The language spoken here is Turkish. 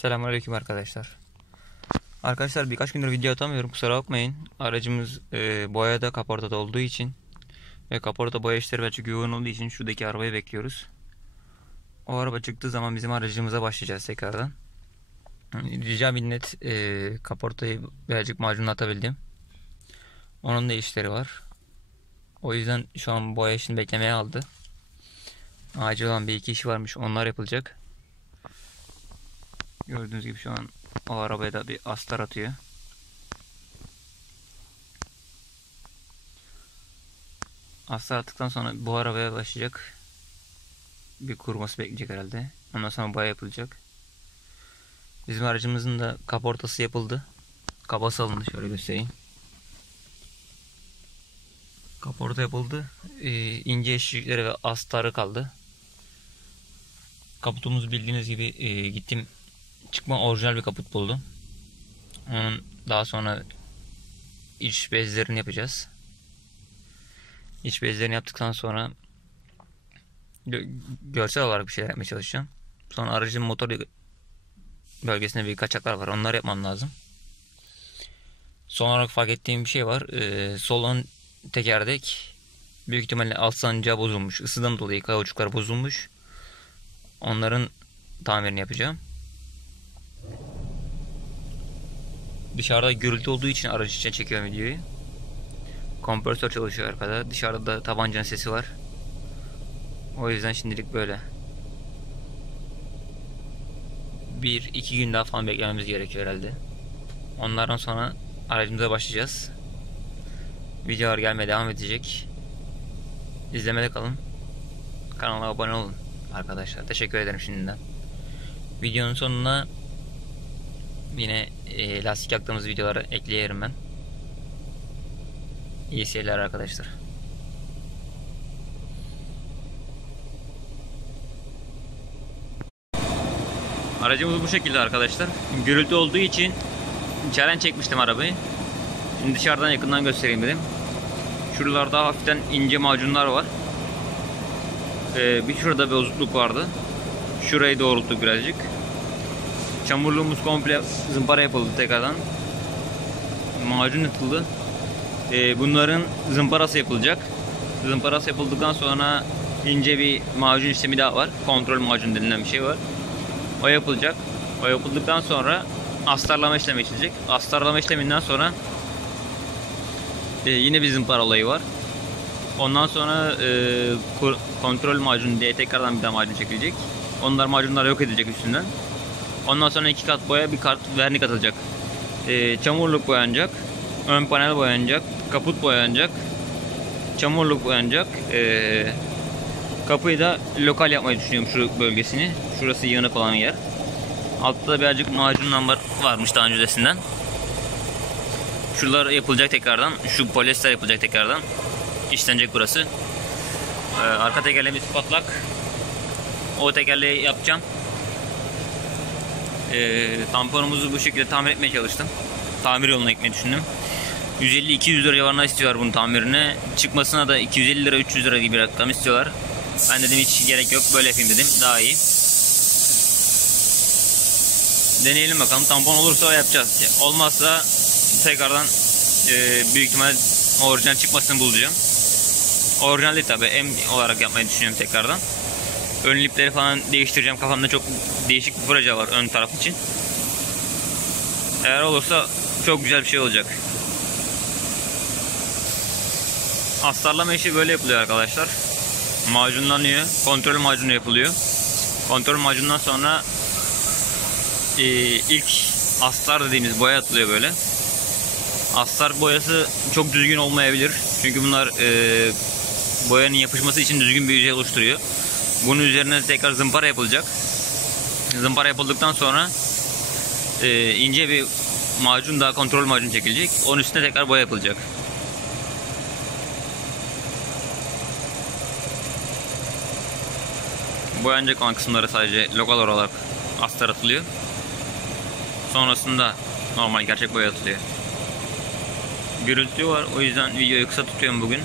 Selamünaleyküm arkadaşlar. Arkadaşlar birkaç gündür video atamıyorum kusura bakmayın. Aracımız e, boyada kaportada olduğu için ve kaporta boya işleri birazcık yoğun olduğu için şuradaki arabayı bekliyoruz. O araba çıktığı zaman bizim aracımıza başlayacağız tekrardan. Rica minnet e, kaportayı birazcık macunlatabildim. Onun da işleri var. O yüzden şu an boya işini beklemeye aldı. Acil olan bir iki iş varmış onlar yapılacak. Gördüğünüz gibi şu an o arabaya da bir astar atıyor. Astar attıktan sonra bu arabaya başlayacak. Bir kurması bekleyecek herhalde. Ondan sonra boya yapılacak. Bizim aracımızın da kaportası yapıldı. Kabası alındı şöyle göstereyim. Kaporta yapıldı. Ee, ince eşikleri ve astarı kaldı. Kaputumuz bildiğiniz gibi e, gittim çıkma orijinal bir kaput buldum. Onun daha sonra iç bezlerini yapacağız. İç bezlerini yaptıktan sonra gö görsel olarak bir şeyler yapmaya çalışacağım. Sonra aracın motor bölgesinde bir kaçaklar var. Onları yapmam lazım. Son olarak fark ettiğim bir şey var. Ee, sol tekerdek büyük ihtimalle alt sancağı bozulmuş. Isıdan dolayı kauçuklar bozulmuş. Onların tamirini yapacağım. Dışarıda gürültü olduğu için aracı için çekiyorum videoyu. Kompresör çalışıyor arkada. Dışarıda da tabancanın sesi var. O yüzden şimdilik böyle. Bir iki gün daha falan beklememiz gerekiyor herhalde. Onlardan sonra aracımıza başlayacağız. Videolar gelmeye devam edecek. İzlemede kalın. Kanala abone olun arkadaşlar. Teşekkür ederim şimdiden. Videonun sonuna yine e, lastik yaktığımız videoları ekleyelim ben. İyi seyirler arkadaşlar. Aracımız bu şekilde arkadaşlar. Gürültü olduğu için içeriden çekmiştim arabayı. Şimdi dışarıdan yakından göstereyim dedim. Şuralarda hafiften ince macunlar var. Ee, bir şurada bir bozukluk vardı. Şurayı doğrulttuk birazcık. Çamurluğumuz komple zımpara yapıldı tekrardan. Macun atıldı. Ee, bunların zımparası yapılacak. Zımparası yapıldıktan sonra ince bir macun işlemi daha var. Kontrol macun denilen bir şey var. O yapılacak. O yapıldıktan sonra astarlama işlemi geçilecek. Astarlama işleminden sonra e, yine bir zımpara olayı var. Ondan sonra e, kontrol macunu diye tekrardan bir daha macun çekilecek. Onlar macunlar yok edilecek üstünden. Ondan sonra iki kat boya bir kat vernik atılacak. E, çamurluk boyanacak. Ön panel boyanacak. Kaput boyanacak. Çamurluk boyanacak. E, kapıyı da lokal yapmayı düşünüyorum şu bölgesini. Şurası yanık olan yer. Altta da birazcık macun lambar varmış daha öncesinden. Şuralar yapılacak tekrardan. Şu polyester yapılacak tekrardan. İşlenecek burası. Ee, arka tekerleğimiz patlak. O tekerleği yapacağım. Ee, tamponumuzu bu şekilde tamir etmeye çalıştım. Tamir yoluna gitmeyi düşündüm. 150-200 lira civarında istiyorlar bunun tamirine. Çıkmasına da 250 lira 300 lira gibi bir rakam istiyorlar. Ben dedim hiç gerek yok böyle yapayım dedim. Daha iyi. Deneyelim bakalım. Tampon olursa yapacağız. Olmazsa tekrardan e, büyük ihtimal orijinal çıkmasını bulacağım. Orijinal değil tabi. M olarak yapmayı düşünüyorum tekrardan. Ön lipleri falan değiştireceğim. Kafamda çok değişik bir proje var ön taraf için. Eğer olursa çok güzel bir şey olacak. Astarlama işi böyle yapılıyor arkadaşlar. Macunlanıyor. Kontrol macunu yapılıyor. Kontrol macundan sonra e, ilk astar dediğimiz boya atılıyor böyle. Astar boyası çok düzgün olmayabilir. Çünkü bunlar e, boyanın yapışması için düzgün bir yüzey oluşturuyor. Bunun üzerine tekrar zımpara yapılacak. Zımpara yapıldıktan sonra e, ince bir macun daha kontrol macun çekilecek. Onun üstüne tekrar boya yapılacak. Boyanacak olan kısımları sadece lokal olarak astar atılıyor. Sonrasında normal gerçek boya atılıyor. Gürültü var o yüzden videoyu kısa tutuyorum bugün.